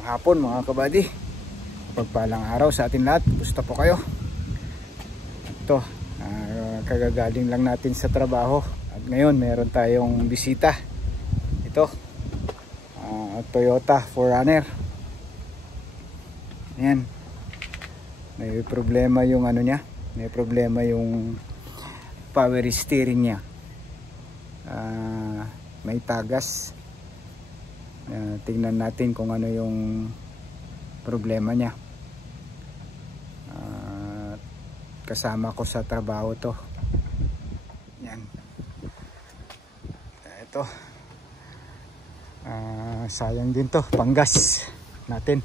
Magandang hapon mga kabady. Pagpalang araw sa atin lahat. Gusto po kayo? Ito, kagagaling lang natin sa trabaho. At ngayon meron tayong bisita. Ito, Toyota 4Runner. Ayan. May problema yung ano niya. May problema yung power steering niya. May tagas. Tingnan natin kung ano yung problema niya. Kasama ko sa trabaho to. Yan. Ito. Sayang din to, panggas natin.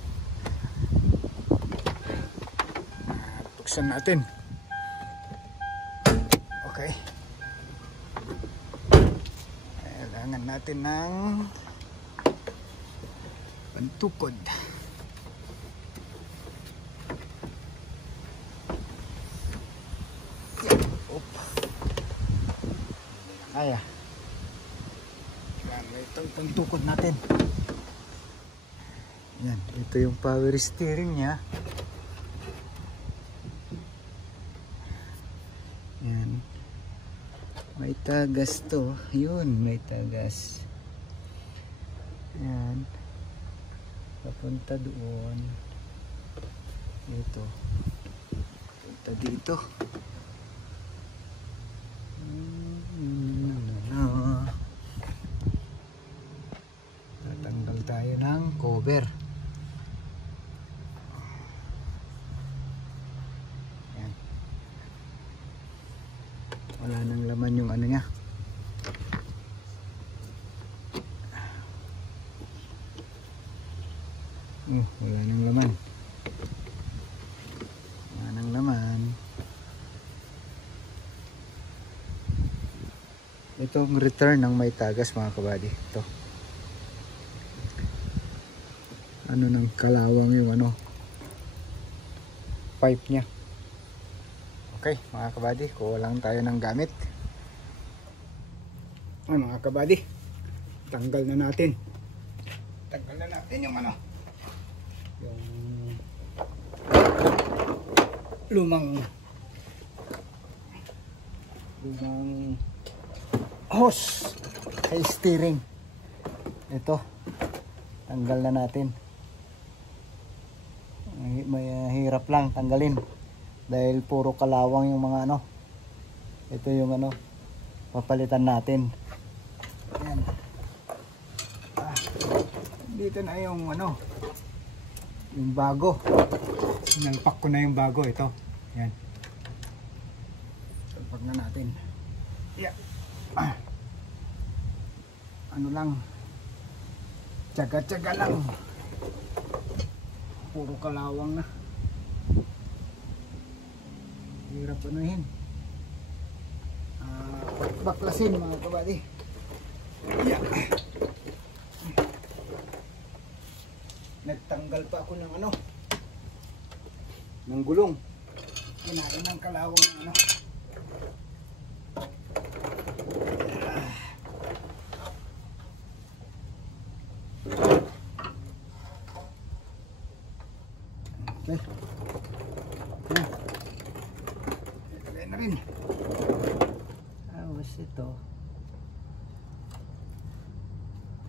Buksan natin. Okay. Kailangan natin ng pantukod. Kaya itong pantukod natin. Yan, ito yung power steering nya. Yan, may tagas to. Yun, may tagas. Yan, papunta doon. Ito, papunta dito. Tatanggal tayo ng cover. Yan. Wala nang laman yung ano niya. Wala nang laman. Wala nang laman. Itong return ng may tagas mga kabady. Ito. Ano ng kalawang yung ano pipe nya. Okay mga kabady, kulang tayo ng gamit. Mga kabady, tanggal na natin yung ano, yung lumang hose ay steering. Ito, tanggal na natin. May hirap lang tanggalin dahil puro kalawang yung mga ano. Ito yung ano, papalitan natin. Ayan. Dito na yung ano, yung bago. Nalpak ko na yung bago. Ito, yan. Salpak na natin. Yeah. Ano lang, tsaga-tsaga lang. Puro kalawang na. Hirap anuhin. Baklasin mga kabady. Yeah. Nagtanggal pa ako ng ano, ng gulong. Kinain ng kalawang ng ano. Okay. Ilagay na rin. Tapos ito,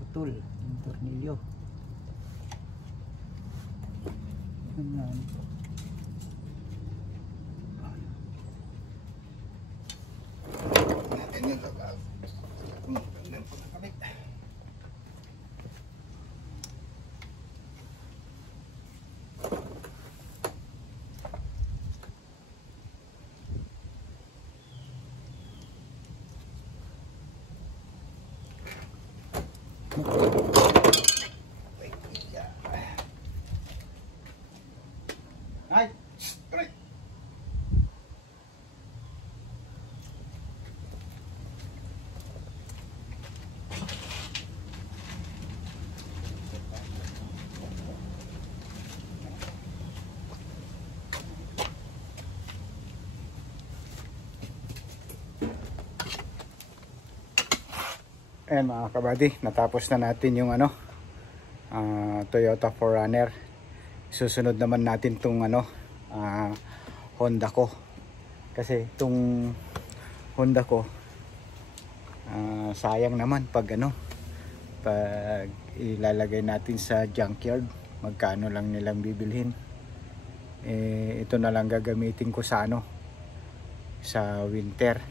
putol yung tornilyo. Ganyan. Natin yung kabag. Ganyan po nakabit. Ay, straight. Ayan mga kabady, natapos na natin yung ano, Toyota 4Runner. Susunod naman natin tong Honda ko, kasi itong Honda ko sayang naman pag pag ilalagay natin sa junkyard, magkano lang nilang bibilhin. Ito na lang gagamitin ko sa sa winter,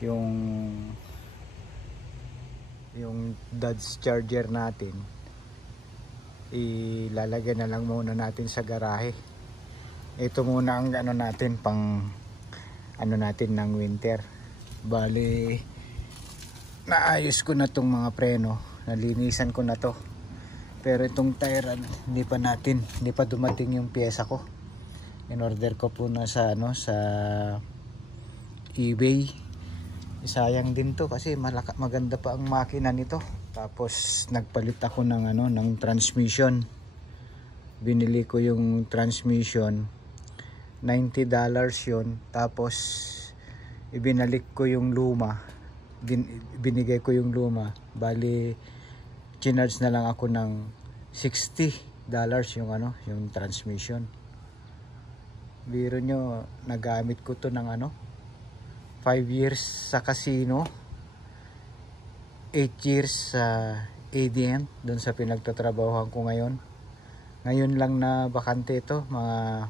yung Dodge Charger natin. Ilalagay na lang muna natin sa garahe. Ito muna ang natin, pang natin ng winter. Bali, naayos ko na tong mga preno, nalinisan ko na to, pero itong tire hindi pa dumating yung pyesa ko. In order ko po na sa sa eBay. Sayang din to kasi maganda pa ang makina nito. Tapos nagpalit ako ng ng transmission. Binili ko yung transmission, $90 yun. Tapos ibinalik ko yung luma, binigay ko yung luma. Bali chinarge na lang ako ng $60 yung transmission. Biro nyo, nagamit ko to ng 5 years sa casino, 8 years sa ADM doon sa pinagtatrabahuhan ko ngayon. Ngayon lang na bakante ito, mag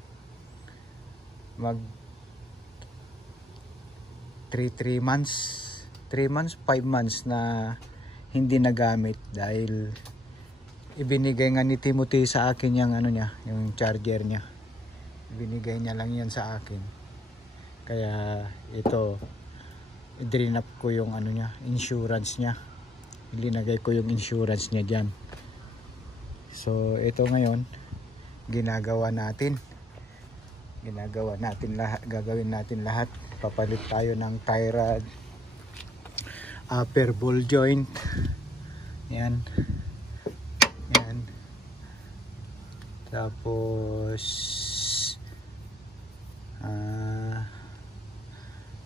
3 months, 5 months na hindi nagamit, dahil ibinigay nga ni Timothy sa akin yung yung charger niya. Binigay niya lang yan sa akin. Kaya ito, i-drain up ko yung insurance niya. Ilinagay ko yung insurance niya dyan. So ito ngayon, ginagawa natin lahat, gagawin natin lahat. Papalit tayo ng tie rod, upper ball joint, yan. Tapos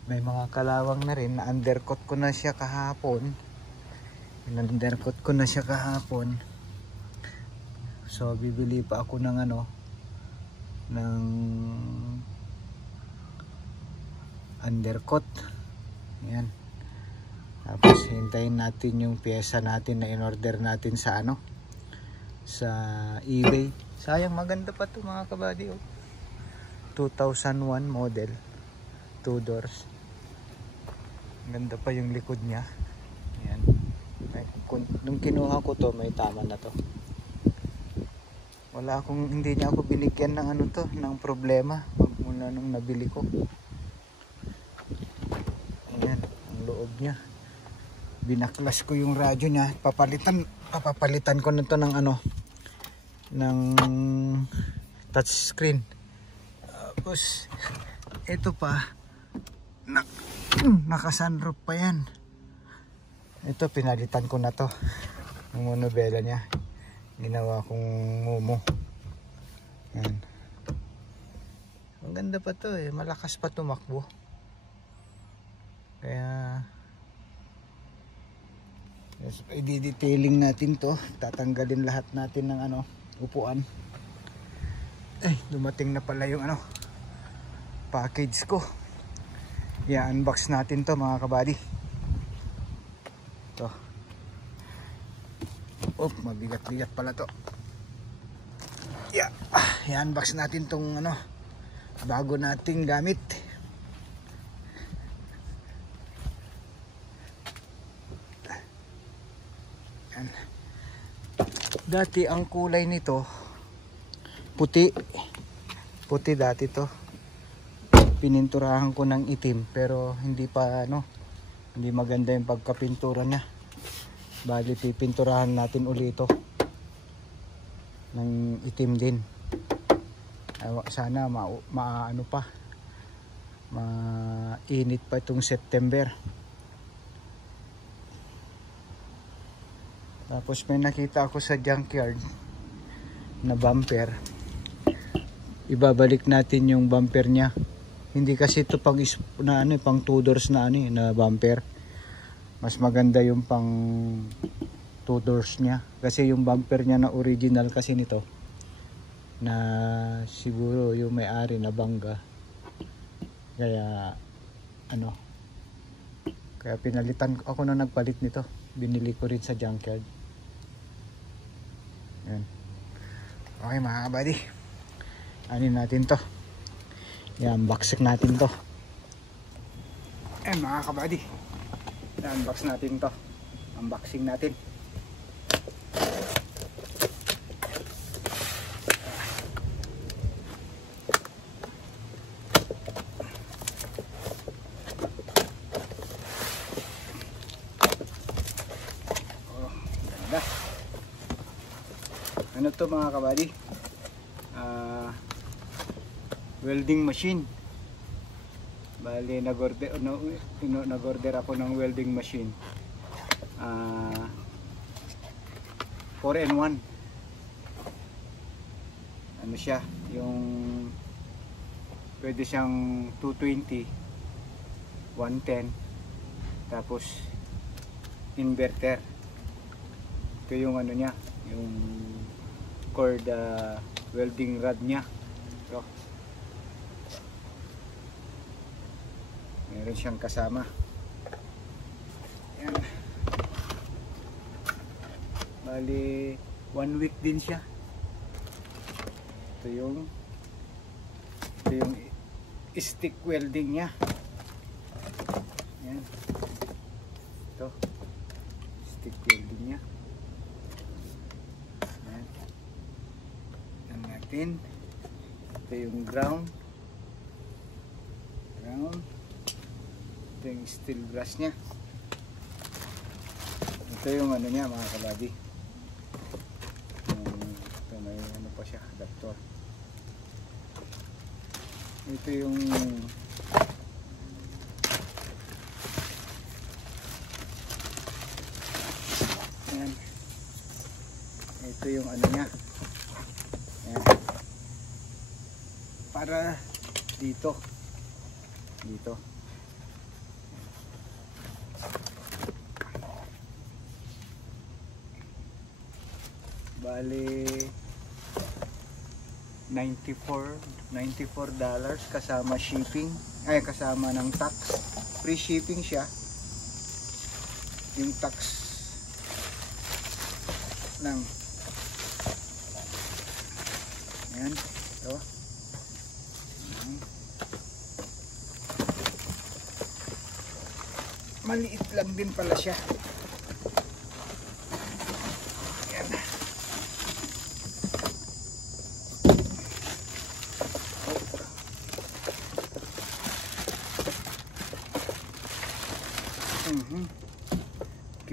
may mga kalawang na rin na undercoat ko na siya kahapon. So bibili pa ako ng ng undercoat. Yan. Tapos hintayin natin yung pyesa natin na in-order natin sa sa eBay. Sayang, maganda pa to mga kabady. 2001 model, 2 doors. Ganda pa yung likod niya. Yan. Nung kinuha ko to, may tama na to. Hindi niya ako binigyan ng ng problema mula nung nabili ko. Ayan, ang loob niya. Binaklas ko yung radyo niya. Papapalitan ko na to ng ng touchscreen. Tapos ito pa, naka-sunroof pa yan. Ito, pinalitan ko na to. Yung monobela niya, ginawa kong mumo. Yan. Ang ganda pa to malakas pa tumakbo. Kaya i-detailing natin to. Tatanggalin lahat natin ng upuan. Dumating na pala yung package ko. I-unbox natin to mga kabady. To. Mabigat-bigat pala to. I-unbox natin tong bago nating gamit. Yan. Dati ang kulay nito puti dati to. Pininturahan ko ng itim, pero hindi pa hindi maganda yung pagkapintura niya. Bali pipinturahan natin ulit ito ng itim din. Sana mainit pa itong September. Tapos may nakita ako sa junkyard na bumper. Ibabalik natin yung bumper niya. Hindi kasi ito pang 2 doors na na bumper. Mas maganda yung pang two doors niya, kasi yung bumper niya na original kasi nito na siguro yung may-ari na bangga, kaya ano, kaya pinalitan ako na nagpalit nito, binili ko rin sa junkyard. Yan. Okay mga kabady, anin natin to, i-unbox natin to. Mga kabady, i-unbox natin to, unboxing natin. Ano to mga kabady? Welding machine. Bali nag-order ako ng welding machine. 4-in-1. Ano siya? Yung pwede siyang 220, 110, tapos inverter. Ito yung ano niya, yung cord welding rod niya. So, meron siyang kasama. Yan. Bali 1 week din siya. Ito yung stick welding niya. Yan. Ito stick welding niya. Ito yung ground. Ito yung steel brass nya. Ito yung ano nya mga kabady. Ito may ano pa siya, adapter. Ito yung yan. Ito yung ano nya. Yan. Para dito bali $94 kasama shipping, ay kasama ng tax, free shipping siya. Yung tax lang yan. Ito maliit lang din pala siya. Yan.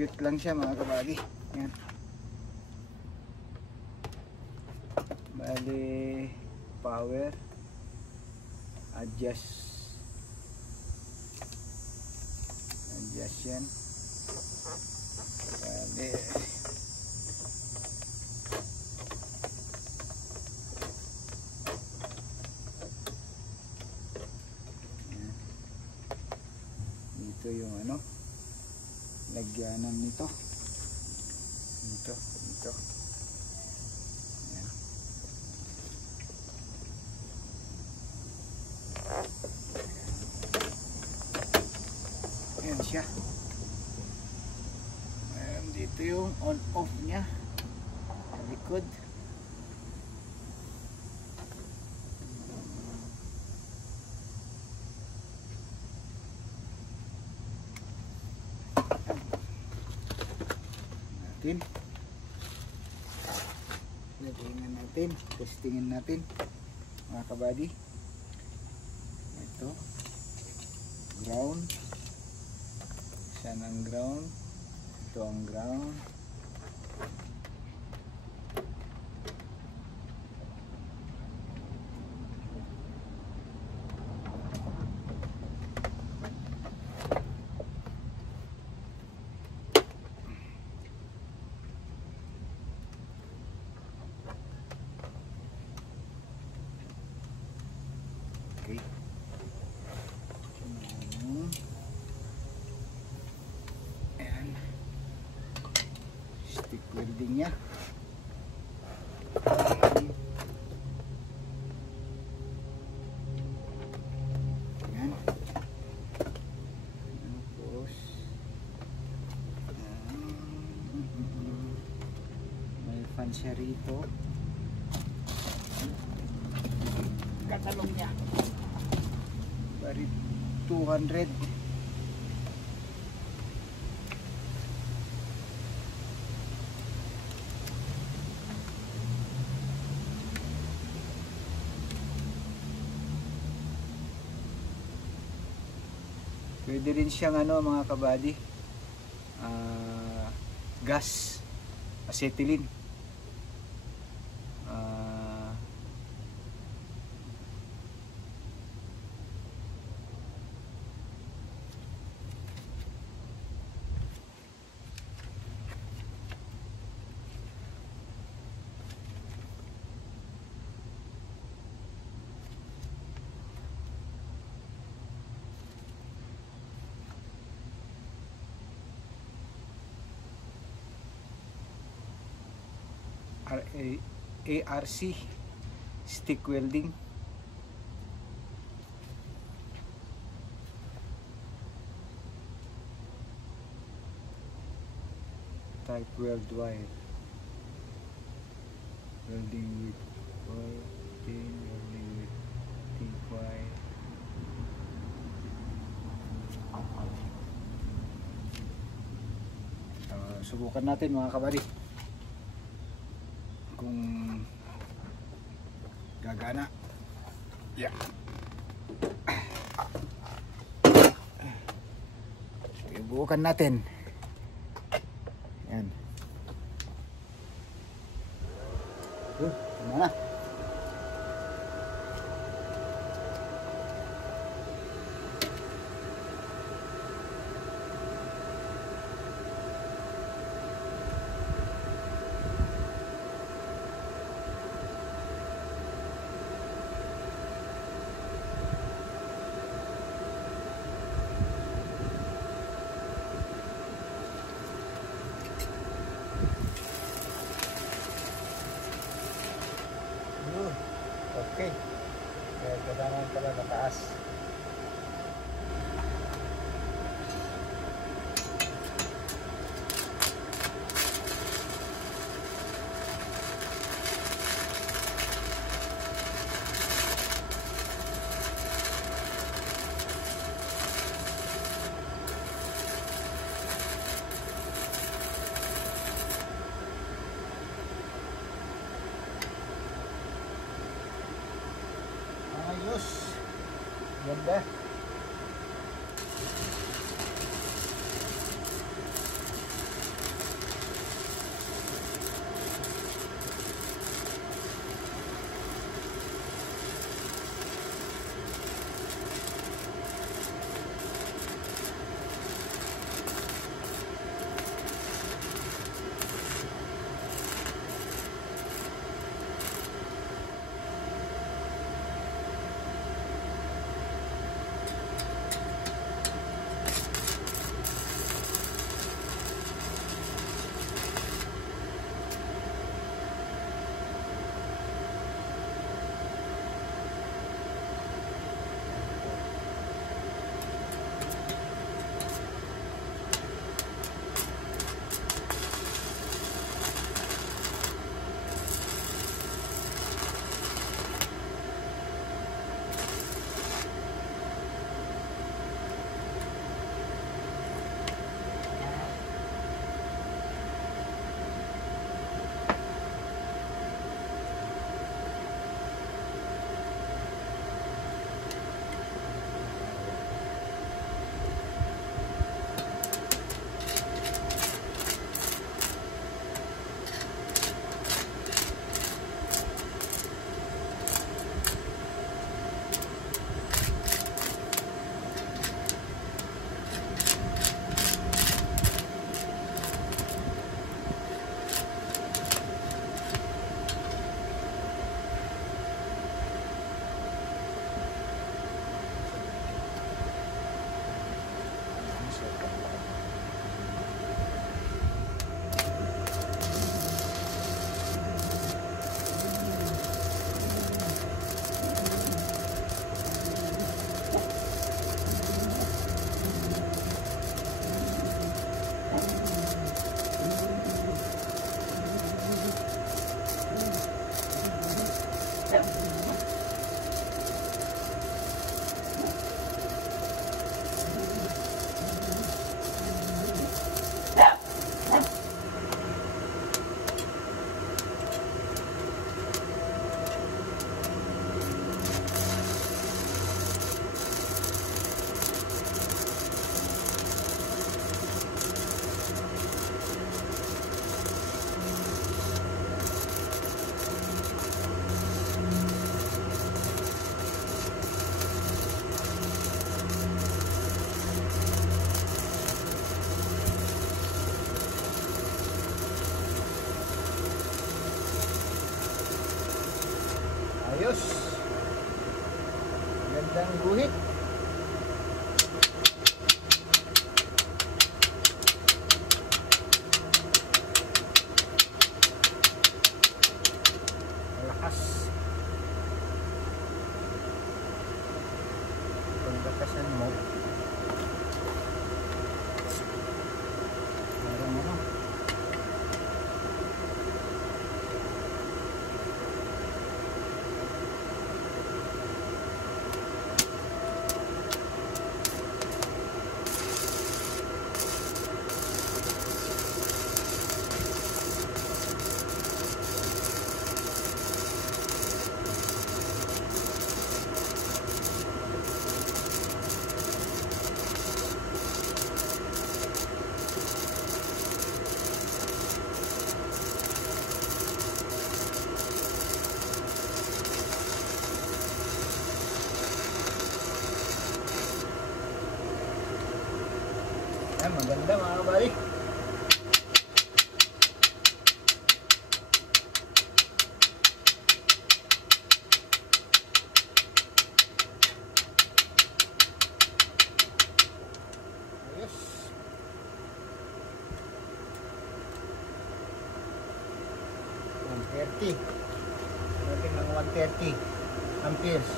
Cute lang siya mga kabady. Yan. Bali power, adjust yan. Bali dito yung ano, lagyanan nito. Dito. Ayan siya. Ayan, dito yung on-off nya sa likod. Lagyan natin, testingin natin mga kabady. Ito ground, isa ng ground, ito ang ground. Okay. Ayan. welding niya. Ayan. Tapos may fan siya rito. Katalong niya. Bari 200. Pwede rin siyang mga kabady, gas, acetylene. ARC stick welding. Type weld wire. Welding with wire, thin, welding with thick wire. Subukan natin mga kabady kung gagana. Yeah. Ibukan natin. Yan. Gimana? Okay. Kaya kailangan pala na taas. Ayos. Ganda. Ayos. Gandang guhit. Malakas. Pagkakasan mo. Parang ano. Ayan, maganda mga kabali. Ayos. $130. Natin ng 130 amperes.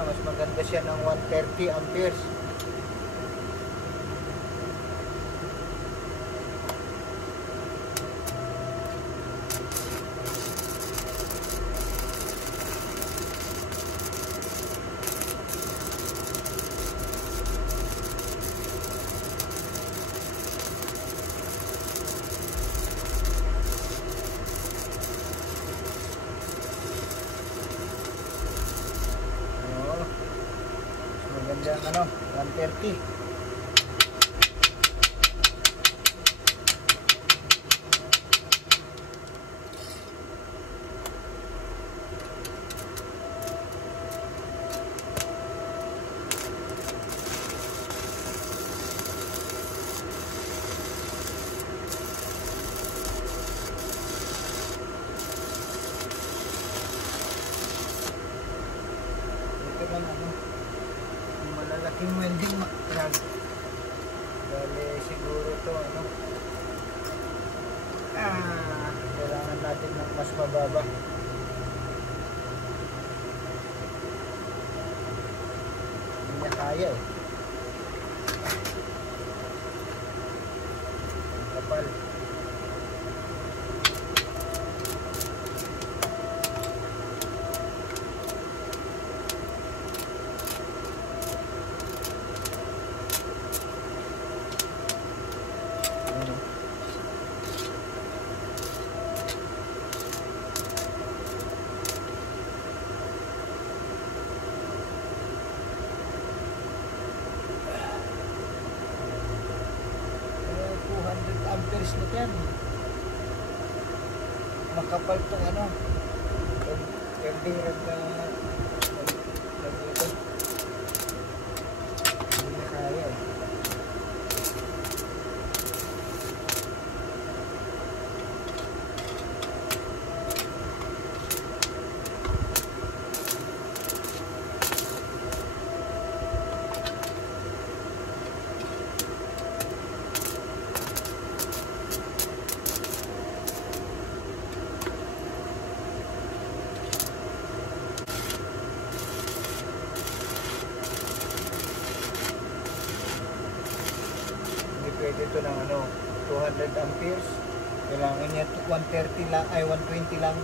Mas maganda siya ng 130 amperes. Maganda ang ano, 130. Ito man ano, malalaking welding rod. Bale siguro to ano, kailangan natin ng mas mababa. Hindi niya kaya eh. Ang kapal. Amperes na yan. Makapal itong ano, welding rod na dito. Hindi na kaya eh. Pwede ito ng ano, 200 amperes. Kailangan niya 130 lang, ay 120 lang.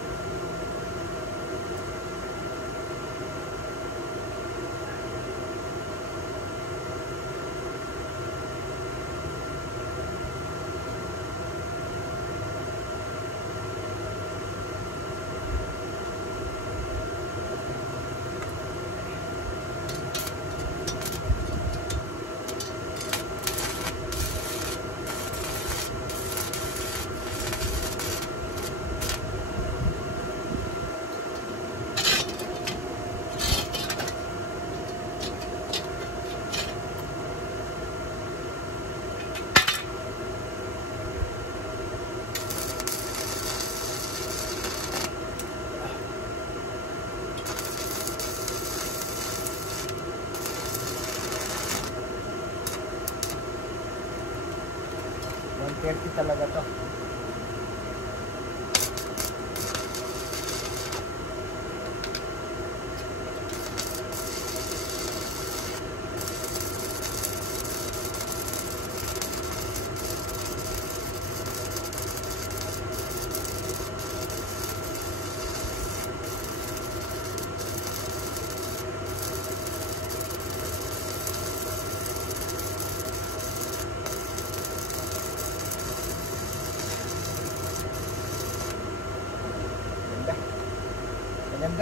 30 talaga to.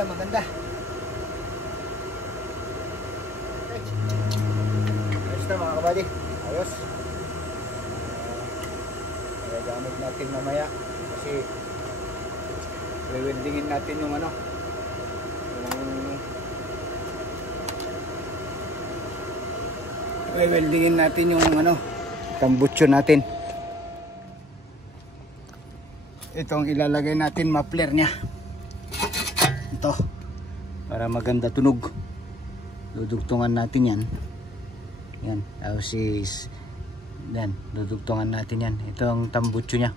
Maganda. Okay. Ayos na mga kabady. Ayos. Gagamit natin mamaya kasi weldingin natin yung ano, weldingin natin yung ano, tambutso natin. Itong ilalagay natin muffler nya. Ito, para maganda tunog. Dudugtungan natin yan. Yan, tapos yan, dudugtungan natin yan. Ito ang tambutso nya.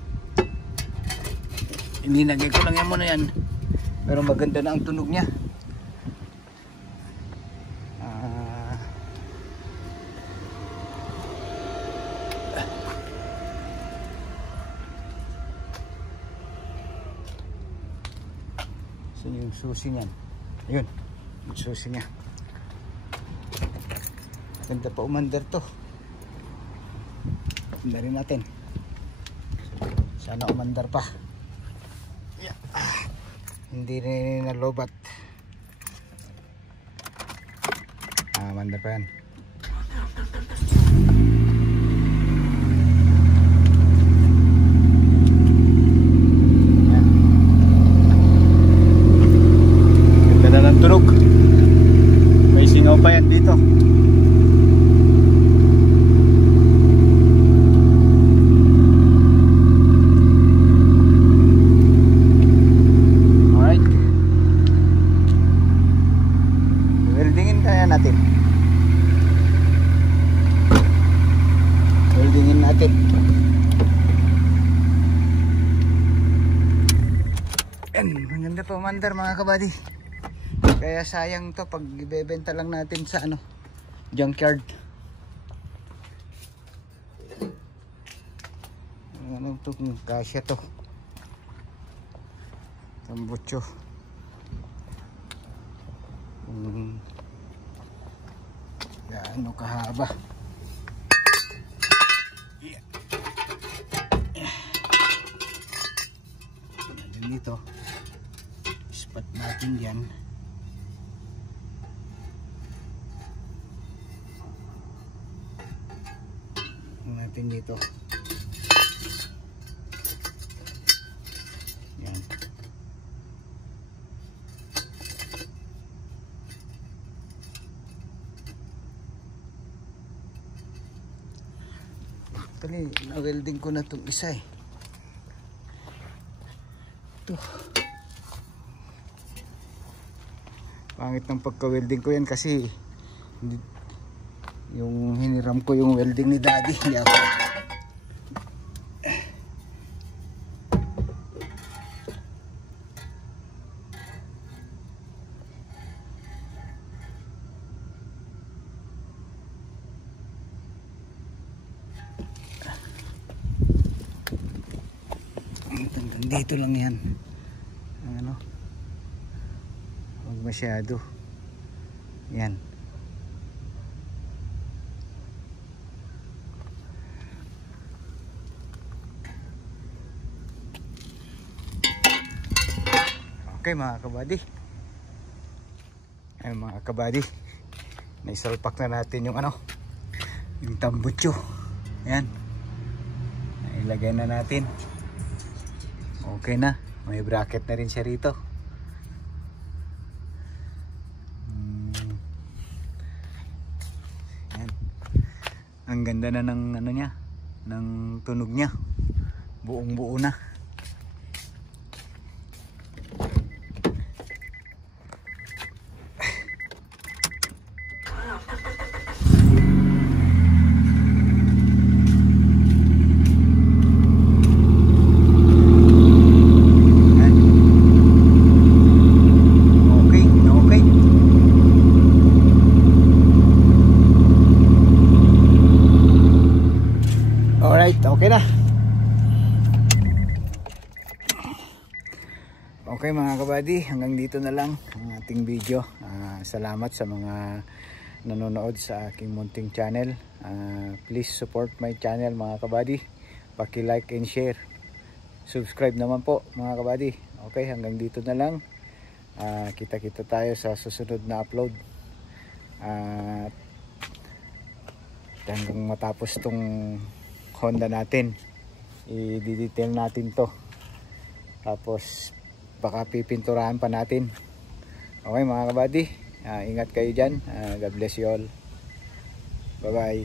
Ininagay ko lang yan muna yan, pero maganda na ang tunog nya. Yung susi niyan. Ayun, yung susi niya. Ganda pa umandar to. Andarin natin. Sana umandar pa. Yeah. Hindi rin nalobat. Umandar pa yan. Tunog. May singaw pa yan dito. Alright. Weldingin kaya natin. Weldingin natin. Yan, maganda pa umandar mga kabady. Kaya sayang to pag ibebenta lang natin sa ano, junkyard. Ano to, kasya to. Tambutso. Gaano kahaba. Yeah. Dito. Spot natin yan. Natin dito. Yan. Actually, na-welding ko na itong isa eh. Ito. Pangit ng pagka-welding ko yan kasi yung hiniram ko yung welding ni daddy. Hindi ako. Dito lang yan. Ano? Huwag masyado. Yan. Okay mga kabady. Ayun mga kabady. Naisalpak na natin yung ano, yung tambutso. Ayan. Ilagay na natin. Okay na. May bracket na rin siya rito. Ayan. Ang ganda na ng ano niya, ng tunog niya. Buong buo na. Okay mga kabady, hanggang dito na lang ang ating video. Salamat sa mga nanonood sa aking munting channel. Please support my channel mga kabady. Paki-like and share. Subscribe naman po mga kabady. Okay, hanggang dito na lang. Kita-kita tayo sa susunod na upload. Hanggang matapos tong Honda natin, i-detail natin to. Tapos baka pipinturahan pa natin. Okay mga kabady, ingat kayo dyan. God bless you all. Bye bye.